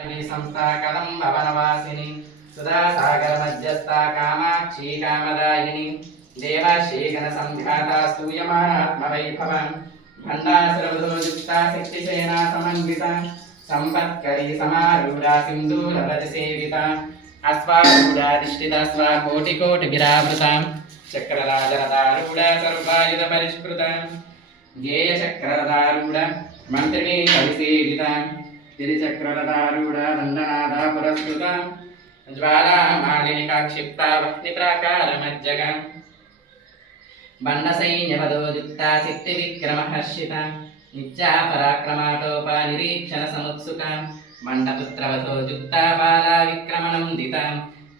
संस्था कदम्बवनवासिनी सुधासागर मध्यस्था कामाक्षी कामदायिनी देवाशीगणसंघाता स्तूयमानात्मवैभवां भण्डासुरवधोयुक्ता शक्तिसेना समन्विता संपत्करी समारूढा सिन्दूरव्रजसेविता अश्वारूढाधिष्ठिता स्वाकोटिकोटिभिरावृता चक्रराजरथारूढा सर्वायुधपरिष्कृता ज्ञेयचक्ररथारूढा मन्त्रिणी परिसेविता तिरिचक्ररथारूढा दण्डनादा पुरस्कृता ज्वालामालिनिका क्षिप्ता वह्निप्राकारमज्जगा बण्डसैन्यपदोयुक्ता सिद्धिविक्रमहर्षिता नित्या पराक्रमाटोपा निरीक्षणसमुत्सुका मण्डपुत्रवधोयुक्ता बाला विक्रमनन्दिता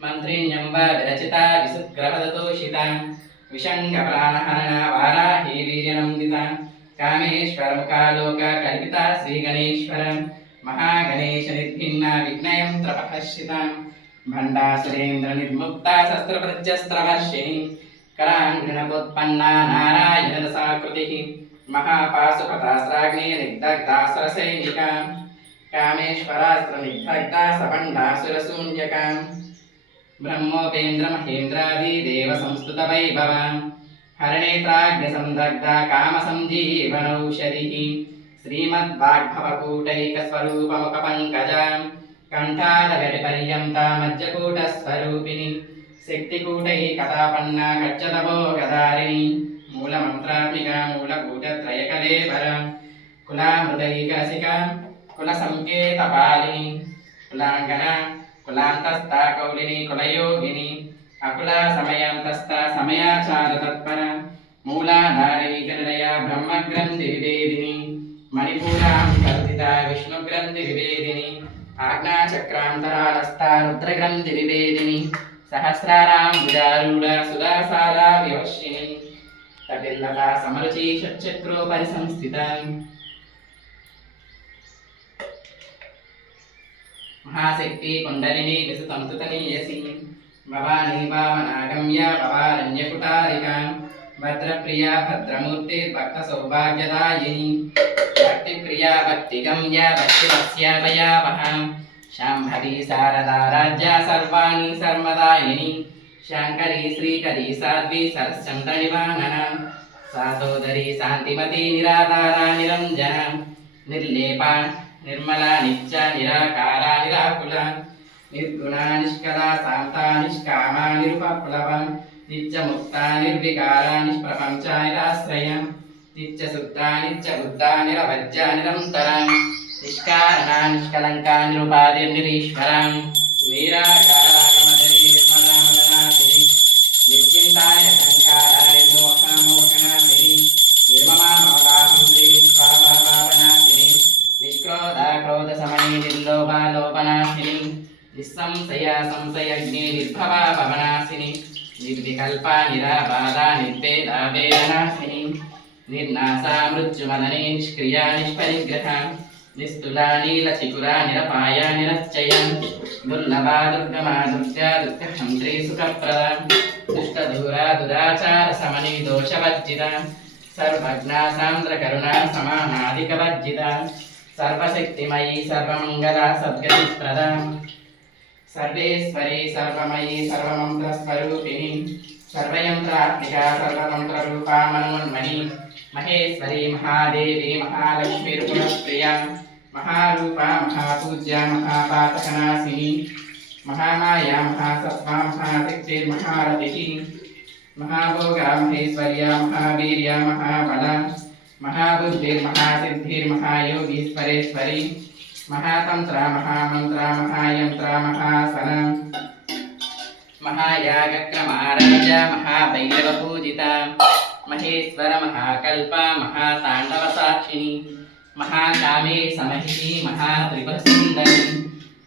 मन्त्रिण्यम्बा विरचिता विसुग्रपदतोषिता विषङ्गप्राणहरणा वाराही वीर्यनन्दिता कामेश्वरमुखालोका कल्पिता श्रीगणेश्वर महागणेशनिर्भिन्ना विघ्नयन्त्रपहर्षिता भण्डासुरेन्द्रनिर्मुक्ता शस्त्रप्रत्यस्त्रवर्षिणी कराङ्गृणपोत्पन्ना नारायणदशाकृतिः महापाशुपतास्राग्निर्दग्धा सरसैनिका कामेश्वरास्त्रनिग्धग्धा सभण्डासुरशून्यका ब्रह्मोपेन्द्रमहेन्द्रादिदेवसंस्तुतवैभवा हरनेत्राग्निसंदग्धा कामसञ्जीवनौषधिः श्रीमद्वाग्भवकूटैकस्वरूपमुखपङ्कजा कण्ठालगटिपर्यन्ता मज्जकूटस्वरूपिणी शक्तिकूटैकतापन्ना गच्छतभोगधारिणी मूलमन्त्रात्मिका मूलकूटत्रयकलेवरा कुलामृतैकरसिका कुलसङ्केतपालिनी कुलाङ्गना कुलान्तस्था कौलिनी कुलयोगिनी अकुला समयान्तस्था समयाचारतत्परा मूलाधारैकनिलया ब्रह्मग्रन्थिविभेदिनी मणिपूरां कर्तिता विष्णुग्रन्थिविभेदिनी आज्ञाचक्रान्तरालस्था रुद्रग्रन्थिविभेदिनी सहस्रारां बुजारूढा सुधासारा विवर्षिणी तटिल्लता समरुचि षट्चक्रोपरिसंस्थिता महाशक्ति कुण्डलिनी विसुतंसुतनीयसी भवानी वामनागम्या भवारण्यकुटारिका भद्रप्रिया भद्रमूर्तिर्भक्तसौभाग्यदायिनी भक्तिप्रिया भक्तिगम्या भक्तिवत्स्याभयावहा शाम्भवी शारदा राज्या सर्वाणि सर्वदायिनी शाङ्करी श्रीकरी साध्वी सरश्चन्द्रनिवाहना सातोदरी शान्तिमती निराधारा निरञ्जना निर्लेपा निर्मला नित्या निराकारा निराकुला निर्गुणा निष्कला शान्ता निष्कामा निरुपप्लवा नित्यमुक्ता निर्विकारा निष्प्रपञ्चा निराश्रया नित्यशुद्धा नित्यबुद्धा निरवज्या निरन्तरा निष्कारणा निष्कलङ्का निरुपाधिर्निरीश्वरा निराकारा कमदनी निर्मला मदनाशिनी निर्चिन्ता निरहङ्कारा निर्मोहा मोहनाशिनी निर्ममा ममताहं श्रीनिष्पापा पापनाशिनी निष्क्रोधा क्रोधसमयी निर्लोभा लोभनाशिनी निस्संशया संशयज्ञे निर्भवा भवनाशिनी निर्विकल्पा निराबाधा निर्भेदा वेदनाशिनी निर्नाशा मृत्युमदने निष्क्रिया निष्परिग्रहा निस्तुला नीलचिकुरा निरपाया निरच्चया दुर्लभा दुर्गमा दुर्गा दुर्गहन्त्री सुखप्रदा दुष्टदूरा दुराचार समनी दोषवर्जिता सर्वज्ञा सान्द्रकरुणा समानाधिकवर्जिता सर्वशक्तिमयी सर्वमङ्गला सद्गतिप्रदा सर्वेश्वरी सर्वमयी सर्वमन्त्रस्वरूपिणी सर्वयन्त्रात्मिका सर्वतन्त्ररूपा मनोन्मणि महेश्वरी महादेवी महालक्ष्मीर्गुणप्रिया महारूपा महापूज्या महापातकनाशिनी महामाया महासत्त्वा महाशक्तिर्महारतिः महाभोगा महेश्वर्या महावीर्या महाबला महाबुद्धिर्महासिद्धिर्महायोगीश्वरेश्वरी महातन्त्रा महामन्त्रा महायन्त्रा महासना महायागक्रमाराजा महाभैरवपूजिता महेश्वर महाकल्पा महाताण्डवसाक्षिणी महाकामे समहिषी महात्रिपुरसुन्दरी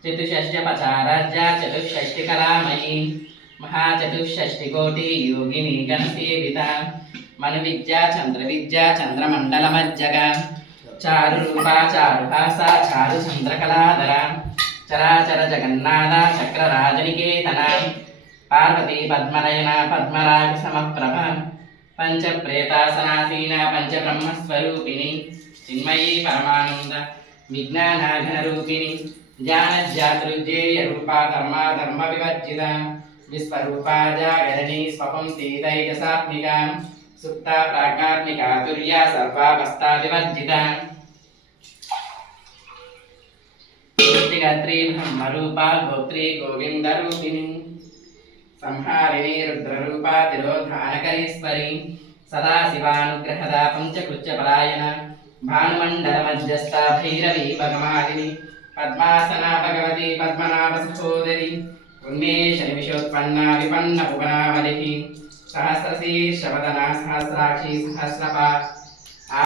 चतुष्षष्ट्यपचाराज्या चतुष्षष्टिकलामयी महाचतुष्षष्टिकोटि योगिनी गणसेविता मनुविद्या चन्द्रविद्या चन्द्रमण्डलमज्जगा चारुरूपा चारुभासा चारुचन्द्रकलाधरा चराचर जगन्नाथा चक्रराजनिकेतना पार्वती पद्मनयना पद्मरागसमप्रभा पंचप्रेतासनासीना पंचब्रह्मस्वरूपिणी चिन्मयी परमानंद विज्ञानाघनरूपिणी ज्ञानज्ञातृज्येयरूपा धर्मा धर्मविवर्जिता विश्वरूपा जागरणी स्वपं तेजसात्मिका सुप्ता प्राज्ञात्मिका तुर्या सर्वावस्थाविवर्जिता गात्री ब्रह्मरूपा गोत्री गोविन्दरूपिणी संहारिणी रुद्ररूपा तिरोधानकरीश्वरी सदाशिवानुग्रहदा पञ्चकृत्यपलायना भानुमण्डलमध्यस्था भैरवी भगमालिनी पद्मासना भगवती पद्मनाभसहोदरी उन्मेषनिमिषोत्पन्ना विपन्नभुवनावलिः सहस्रशीर्षवदना सहस्राक्षी सहस्रपा